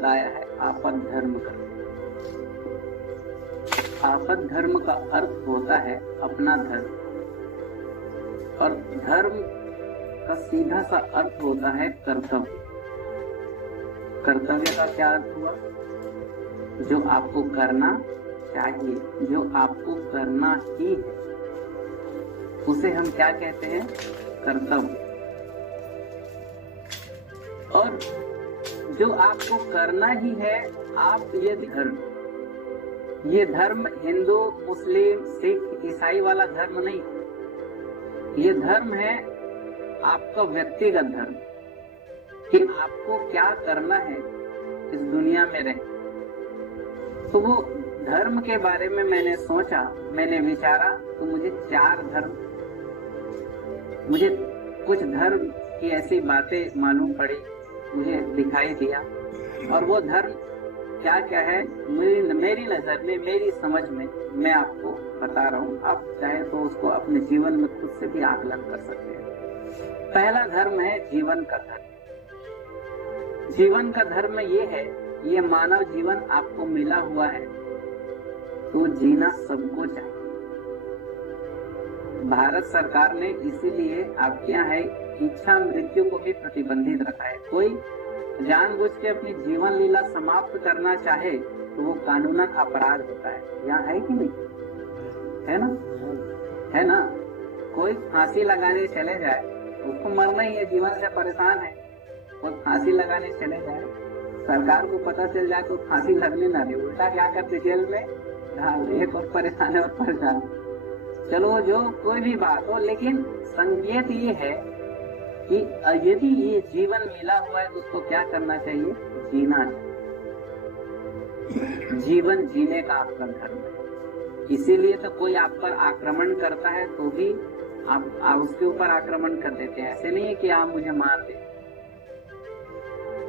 बताया है आपद धर्म करके। आपद धर्म का अर्थ होता है अपना धर्म, और धर्म का सीधा सा अर्थ होता है कर्तव्य। कर्तव्य का क्या अर्थ हुआ? जो आपको करना चाहिए, जो आपको करना ही है, उसे हम क्या कहते हैं? कर्तव्य। और जो आपको करना ही है, आप यदि धर्म, ये धर्म हिंदू, मुस्लिम, सिख, ईसाई वाला धर्म नहीं, ये धर्म है आपका व्यक्तिगत धर्म, कि आपको क्या करना है इस दुनिया में रह। तो वो धर्म के बारे में मैंने सोचा, मैंने विचारा, तो मुझे मुझे कुछ धर्म की ऐसी बातें मालूम पड़ी, मुझे दिखाई दिया। और वो धर्म क्या क्या है मेरी नजर में, मेरी समझ में मैं आपको बता रहा हूँ। आप चाहे तो उसको अपने जीवन में खुद से भी आकलन कर सकते हैं। पहला धर्म है जीवन का धर्म। जीवन का धर्म ये है, ये मानव जीवन आपको मिला हुआ है तो जीना सबको चाहिए। भारत सरकार ने इसीलिए आपके यहाँ है इच्छा मृत्यु को भी प्रतिबंधित रखा है। कोई जानबूझ के अपनी जीवन लीला समाप्त करना चाहे तो वो कानूनन अपराध होता है। यहाँ है कि नहीं? है ना? है ना? कोई फांसी लगाने चले जाए, उसको मरना ही है, जीवन से परेशान है, वो फांसी लगाने चले जाए, सरकार को पता चल जाए तो फांसी लगने ना दे, उल्टा क्या करते? जेल में डाल दे, एक और परेशान है और परेशान। चलो जो कोई भी बात हो, लेकिन संकेत ये है कि यदि ये जीवन मिला हुआ है तो उसको क्या करना चाहिए? जीना चाहिए। जीवन जीने का आपका धर्म है। इसीलिए तो कोई आप पर आक्रमण करता है तो भी आप उसके ऊपर आक्रमण कर देते हैं। ऐसे नहीं है कि आप मुझे मार दे,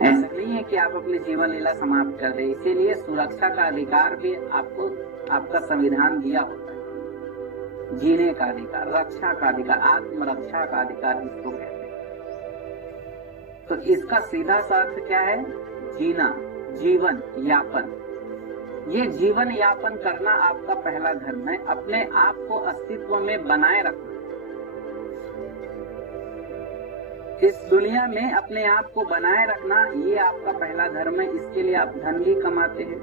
ऐसा नहीं है कि आप अपनी जीवन लीला समाप्त कर दे। इसीलिए सुरक्षा का अधिकार भी आपको आपका संविधान दिया होता है। जीने का अधिकार, रक्षा का अधिकार, आत्मरक्षा का अधिकार जिसको कहते हैं। तो इसका सीधा सा अर्थ क्या है? जीना, जीवन यापन। ये जीवन यापन करना आपका पहला धर्म है। अपने आप को अस्तित्व में बनाए रखना, इस दुनिया में अपने आप को बनाए रखना, ये आपका पहला धर्म है। इसके लिए आप धन भी कमाते हैं,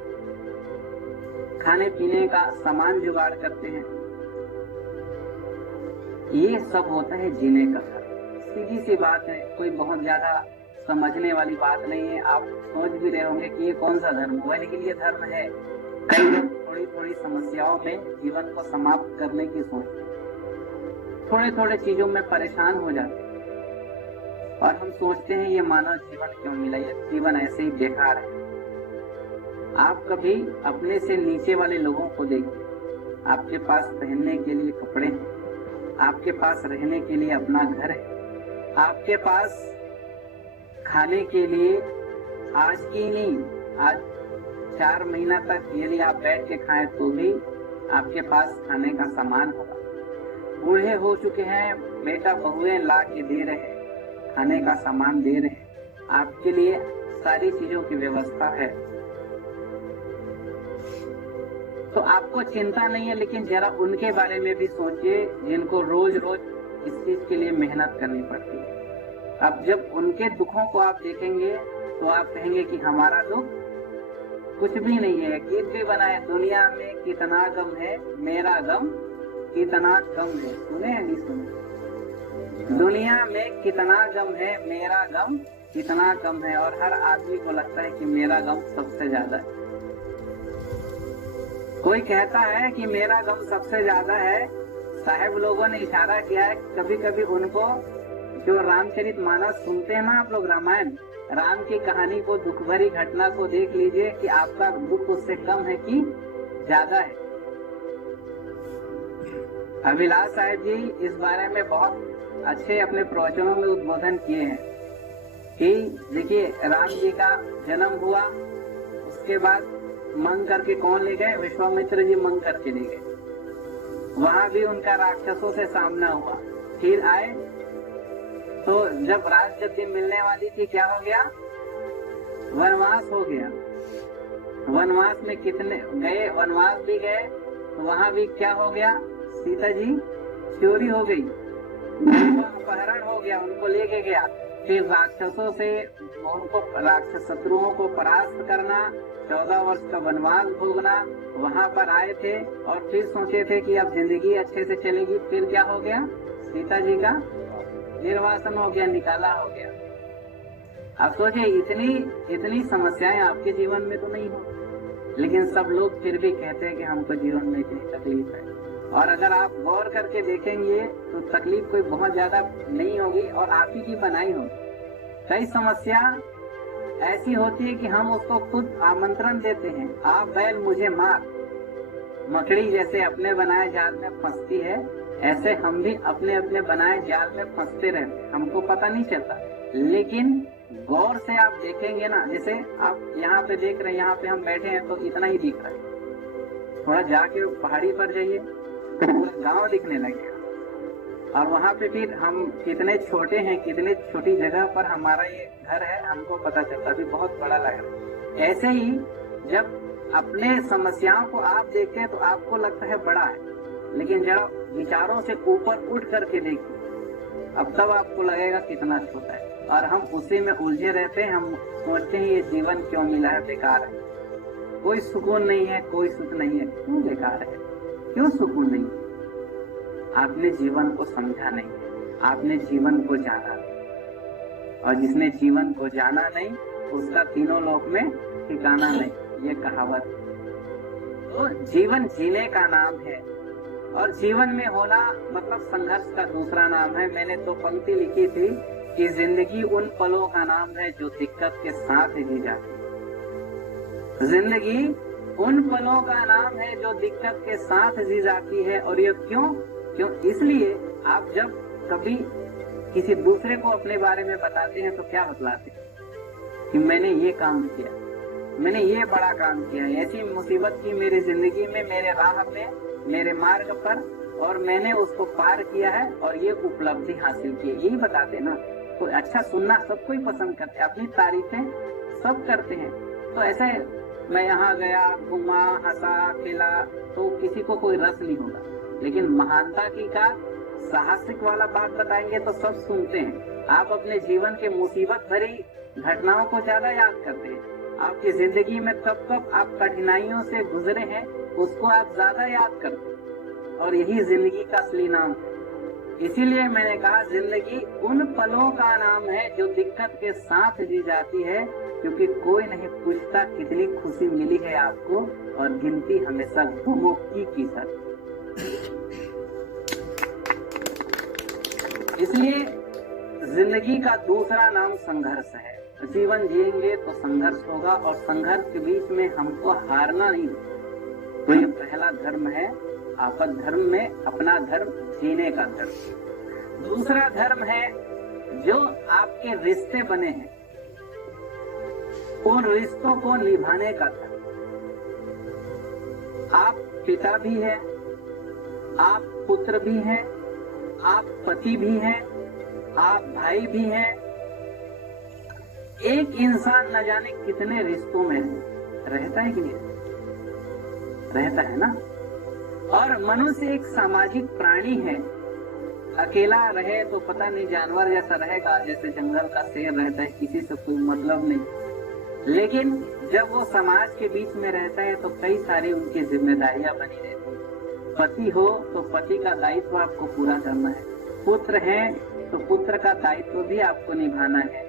खाने पीने का सामान जुगाड़ करते हैं। ये सब होता है जीने का धर्म। सीधी सी बात है, कोई बहुत ज्यादा समझने वाली बात नहीं है। आप सोच भी रहे होंगे कि ये कौन सा धर्म हुआ, लेकिन ये धर्म है। कई लोग थोड़ी थोड़ी समस्याओं में जीवन को समाप्त करने की सोचते हैं, थोड़े थोड़े चीजों में परेशान हो जाते हैं, और हम सोचते हैं ये मानव जीवन क्यों मिला, ये जीवन ऐसे ही बेकार है। आप कभी अपने से नीचे वाले लोगों को देखिए। आपके पास पहनने के लिए कपड़े हैं, आपके पास रहने के लिए अपना घर है, आपके पास खाने के लिए आज की नहीं, आज 4 महीना तक यदि आप बैठ के खाएं तो भी आपके पास खाने का सामान होगा। बूढ़े हो चुके हैं, बेटा बहुएं ला के दे रहे हैं, खाने का सामान दे रहे हैं, आपके लिए सारी चीजों की व्यवस्था है। तो आपको चिंता नहीं है, लेकिन जरा उनके बारे में भी सोचिए जिनको रोज रोज इस चीज के लिए मेहनत करनी पड़ती है। अब जब उनके दुखों को आप देखेंगे तो आप कहेंगे कि हमारा दुख कुछ भी नहीं है। गीत भी बना है, दुनिया में कितना गम है, मेरा गम कितना कम है। सुने हैं? नहीं सुने? दुनिया में कितना गम है, मेरा गम कितना कम है। और हर आदमी को लगता है कि मेरा गम सबसे ज्यादा है। कोई कहता है कि मेरा गम सबसे ज्यादा है। साहब लोगों ने इशारा किया है, कभी कभी उनको जो रामचरितमानस सुनते हैं ना आप लोग, रामायण, राम की कहानी को, दुख भरी घटना को देख लीजिए कि आपका दुख उससे कम है कि ज्यादा है। अभिलाष साहब जी इस बारे में बहुत अच्छे अपने प्रवचनों में उद्बोधन किए हैं कि देखिए राम जी का जन्म हुआ, उसके बाद मंग करके कौन ले गए? विश्वामित्र जी मंग करके ले गए। वहां भी उनका राक्षसों से सामना हुआ। फिर आए तो जब राजगद्दी मिलने वाली थी, क्या हो गया? वनवास हो गया, वनवास में कितने गए, वनवास भी गए, वहां भी क्या हो गया, सीता जी चोरी हो गई, अपहरण हो गया, उनको लेके गया। फिर राक्षसों से उनको राक्षस शत्रुओं को परास्त करना, 14 वर्ष का वनवास भोगना, वहां पर आए थे और फिर सोचे थे कि अब जिंदगी अच्छे से चलेगी। फिर क्या हो गया, सीता जी का निर्वासन हो गया, निकाला हो गया। अब सोचिए इतनी समस्याएं आपके जीवन में तो नहीं हो, लेकिन सब लोग फिर भी कहते हैं कि हमको जीवन में इतनी तकलीफ है। और अगर आप गौर करके देखेंगे तो तकलीफ कोई बहुत ज्यादा नहीं होगी और आप ही की बनाई होगी। कई समस्या ऐसी होती है कि हम उसको खुद आमंत्रण देते हैं, आप बैल मुझे मार। मकड़ी जैसे अपने बनाए जाल में फंसती है, ऐसे हम भी अपने अपने बनाए जाल में फंसते रहते, हमको पता नहीं चलता। लेकिन गौर से आप देखेंगे ना, जैसे आप यहाँ पे देख रहे हैं, यहाँ पे हम बैठे हैं तो इतना ही दिख रहा है, थोड़ा जाके पहाड़ी पर जाइए तो पूरा गाँव दिखने लगेगा। और वहाँ पे फिर हम कितने छोटे हैं, कितने छोटी जगह पर हमारा ये घर है, हमको पता चलता, अभी बहुत बड़ा लग रहा है। ऐसे ही जब अपने समस्याओं को आप देखते हैं तो आपको लगता है बड़ा है, लेकिन जब विचारों से ऊपर उठ करके देखिए, अब तब आपको लगेगा कितना छोटा है। और हम उसी में उलझे रहते हैं, हम सोचते हैं ये जीवन क्यों मिला है, बेकार है, कोई सुकून नहीं है, कोई सुख नहीं है। क्यों बेकार है, क्यों सुकून नहीं है? आपने जीवन को समझा नहीं, आपने जीवन को जाना नहीं, और जिसने जीवन को जाना नहीं उसका तीनों लोक में ठिकाना नहीं, ये कहावत। तो जीवन जीने का नाम है, और जीवन में होना मतलब संघर्ष का दूसरा नाम है। मैंने तो पंक्ति लिखी थी कि जिंदगी उन पलों का नाम है जो दिक्कत के साथ जी जाती है। जिंदगी उन पलों का नाम है जो दिक्कत के साथ जी जाती है। और ये क्यों? इसलिए आप जब कभी किसी दूसरे को अपने बारे में बताते हैं तो क्या बतलाते हैं कि मैंने ये काम किया, मैंने ये बड़ा काम किया, ऐसी मुसीबत की मेरी जिंदगी में, मेरे राह में, मेरे मार्ग पर, और मैंने उसको पार किया है और ये उपलब्धि हासिल की, यही बताते ना। तो अच्छा सुनना सब कोई पसंद करते हैं, अपनी तारीफें सब करते हैं। तो ऐसे मैं यहाँ गया, घूमा, हंसा, खेला, तो किसी को कोई रस नहीं होगा, लेकिन महानता की का साहसिक वाला बात बताएंगे तो सब सुनते हैं। आप अपने जीवन के मुसीबत भरी घटनाओं को ज्यादा याद करते हैं, आपकी जिंदगी में कब आप कठिनाइयों से गुजरे हैं उसको आप ज्यादा याद करते हैं, और यही जिंदगी का असली नाम है। इसीलिए मैंने कहा जिंदगी उन पलों का नाम है जो दिक्कत के साथ जी जाती है, क्योंकि कोई नहीं पूछता कितनी खुशी मिली है आपको, और गिनती हमेशा गमों की सर। इसलिए जिंदगी का दूसरा नाम संघर्ष है। जीवन जिएंगे तो संघर्ष होगा, और संघर्ष के बीच में हमको हारना नहीं। तो ये पहला धर्म है, आपद धर्म में अपना धर्म जीने का धर्म। दूसरा धर्म है जो आपके रिश्ते बने हैं, उन रिश्तों को निभाने का धर्म। आप पिता भी हैं, आप पुत्र भी हैं, आप पति भी हैं, आप भाई भी हैं। एक इंसान न जाने कितने रिश्तों में रहता है कि नहीं रहता है ना। और मनुष्य एक सामाजिक प्राणी है, अकेला रहे तो पता नहीं जानवर जैसा रहेगा, जैसे जंगल का शेर रहता है, किसी से कोई मतलब नहीं। लेकिन जब वो समाज के बीच में रहता है तो कई सारी उनकी जिम्मेदारियां बनी रहती है। पति हो तो पति का दायित्व आपको पूरा करना है, पुत्र है तो पुत्र का दायित्व भी आपको निभाना है,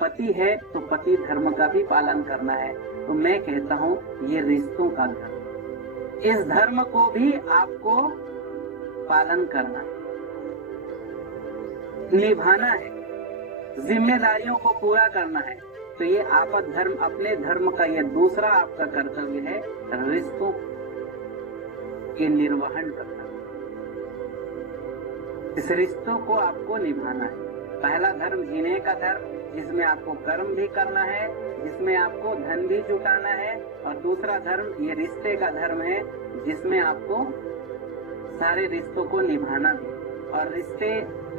पति है तो पति धर्म का भी पालन करना है। तो मैं कहता हूँ ये रिश्तों का धर्म, इस धर्म को भी आपको पालन करना है, निभाना है, जिम्मेदारियों को पूरा करना है। तो ये आपद धर्म, अपने धर्म का ये दूसरा आपका कर्तव्य है, रिश्तों के निर्वहन करना। इस रिश्तों को आपको निभाना है। पहला धर्म जीने का धर्म, जिसमें आपको कर्म भी करना है, जिसमें आपको धन भी जुटाना है। और दूसरा धर्म ये रिश्ते का धर्म है, जिसमें आपको सारे रिश्तों को निभाना भी। और रिश्ते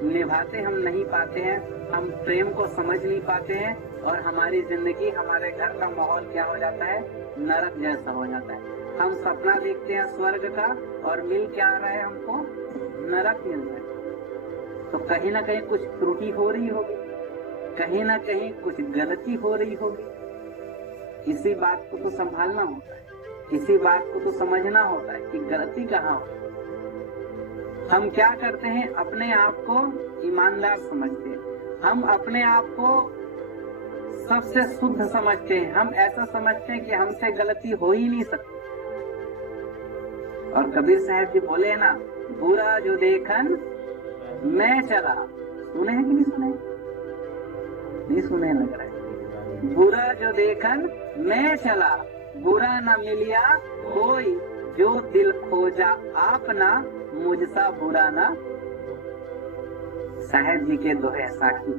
निभाते हम नहीं पाते हैं, हम प्रेम को समझ नहीं पाते हैं, और हमारी जिंदगी, हमारे घर का माहौल क्या हो जाता है, नरक जैसा हो जाता है। हम सपना देखते हैं स्वर्ग का और मिल क्या रहा है, हमको नरक मिल रहा है। तो कहीं ना कहीं कुछ त्रुटि हो रही होगी, कहीं ना कहीं कुछ गलती हो रही होगी। इसी बात को तो संभालना होता है, इसी बात को तो समझना होता है कि गलती कहाँ हो। हम क्या करते हैं, अपने आप को ईमानदार समझते हैं, हम अपने आप को सबसे शुद्ध समझते हैं, हम ऐसा समझते हैं कि हमसे गलती हो ही नहीं सकती। और कबीर साहब जी बोले ना, बुरा जो देखन मैं चला। सुने हैं कि नहीं सुने? नहीं सुने लग रहा है। बुरा जो देखन मैं चला, बुरा न मिलिया कोई, जो दिल खोजा आपना, मुझसा बुरा ना। साहब जी के दोहे साखी।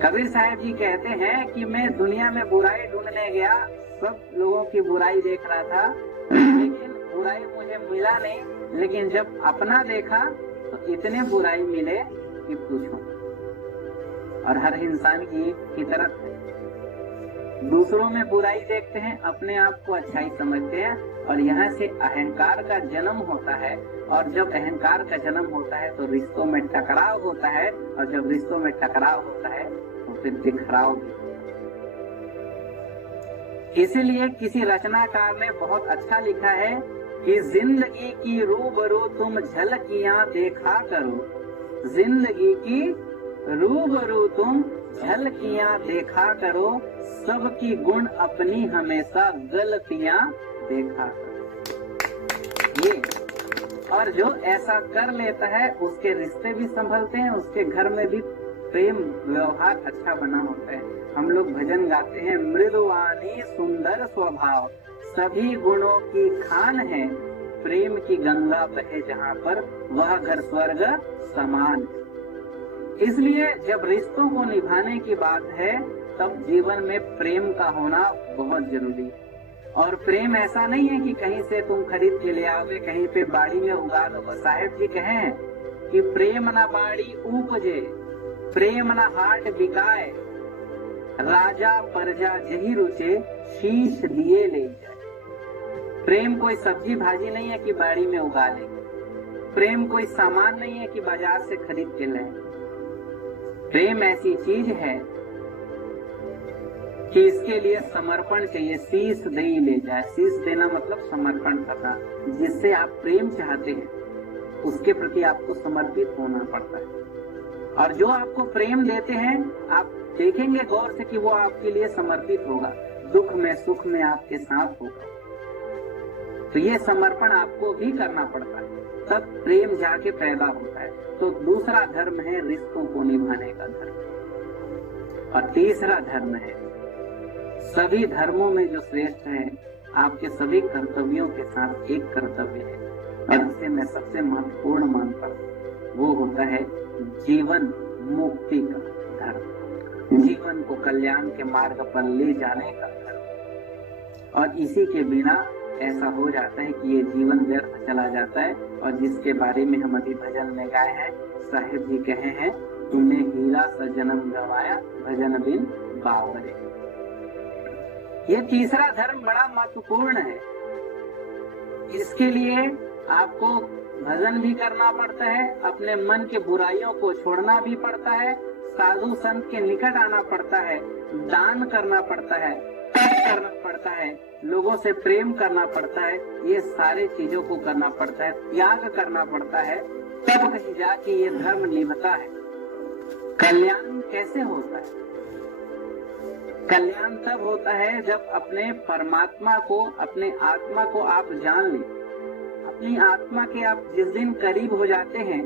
कबीर साहब जी कहते हैं कि मैं दुनिया में बुराई ढूंढने गया, सब लोगों की बुराई देख रहा था, लेकिन बुराई मुझे मिला नहीं। लेकिन जब अपना देखा तो इतने बुराई मिले कि पूछो। और हर इंसान की फितरत है, दूसरों में बुराई देखते हैं, अपने आप को अच्छाई समझते हैं, और यहाँ से अहंकार का जन्म होता है। और जब अहंकार का जन्म होता है तो रिश्तों में टकराव होता है, और जब रिश्तों में टकराव होता है तो फिर बिखराव भी। इसीलिए किसी रचनाकार ने बहुत अच्छा लिखा है कि जिंदगी की रूबरू तुम झलकियां देखा करो, जिंदगी की रूबरू तुम झलकियां देखा करो, सबकी गुण अपनी हमेशा गलतियां देखा करो। ये, और जो ऐसा कर लेता है उसके रिश्ते भी संभलते हैं, उसके घर में भी प्रेम व्यवहार अच्छा बना होता है। हम लोग भजन गाते हैं, मृदुवानी सुंदर स्वभाव, सभी गुणों की खान है, प्रेम की गंगा बहे जहाँ पर, वह घर स्वर्ग समान। इसलिए जब रिश्तों को निभाने की बात है तब जीवन में प्रेम का होना बहुत जरूरी है। और प्रेम ऐसा नहीं है कि कहीं से तुम खरीद के ले आओगे, कहीं पे बाड़ी में उगा लो। साहेब जी कहे हैं कि प्रेम न बाड़ी उपजे, प्रेम न हाट बिकाए, राजा प्रजा जही रुचे, शीश दिए ले जाए। प्रेम कोई सब्जी भाजी नहीं है कि बाड़ी में उगा ले, प्रेम कोई सामान नहीं है कि बाजार से खरीद के लाए। प्रेम ऐसी चीज है कि इसके लिए समर्पण चाहिए, शीश दे ही ले जाए। शीश देना मतलब समर्पण करना। जिससे आप प्रेम चाहते हैं उसके प्रति आपको समर्पित होना पड़ता है। और जो आपको प्रेम देते हैं आप देखेंगे गौर से कि वो आपके लिए समर्पित होगा, दुख में सुख में आपके साथ होगा। तो ये समर्पण आपको भी करना पड़ता है, तब प्रेम जाके पैदा होता है। तो दूसरा धर्म है रिश्तों को निभाने का धर्म। और तीसरा धर्म है, सभी धर्मों में जो श्रेष्ठ है, आपके सभी कर्तव्यों के साथ एक कर्तव्य है, और जिसे मैं सबसे महत्वपूर्ण मानता हूँ, वो होता है जीवन मुक्ति का धर्म, जीवन को कल्याण के मार्ग पर ले जाने का धर्म। और इसी के बिना ऐसा हो जाता है कि ये जीवन व्यर्थ चला जाता है। और जिसके बारे में हम अभी भजन में गाए हैं, साहिब जी कहे हैं, तुमने हीरा सा जन्म गवाया, भजन बिन बावरे। ये तीसरा धर्म बड़ा महत्वपूर्ण है। इसके लिए आपको भजन भी करना पड़ता है, अपने मन के बुराइयों को छोड़ना भी पड़ता है, साधु संत के निकट आना पड़ता है, दान करना पड़ता है, करना पड़ता है, लोगों से प्रेम करना पड़ता है। ये सारे चीजों को करना पड़ता है, त्याग करना पड़ता है, तब कहीं जाके ये धर्म निभता है। कल्याण कैसे होता है? कल्याण तब होता है जब अपने परमात्मा को, अपने आत्मा को आप जान लें। अपनी आत्मा के आप जिस दिन करीब हो जाते हैं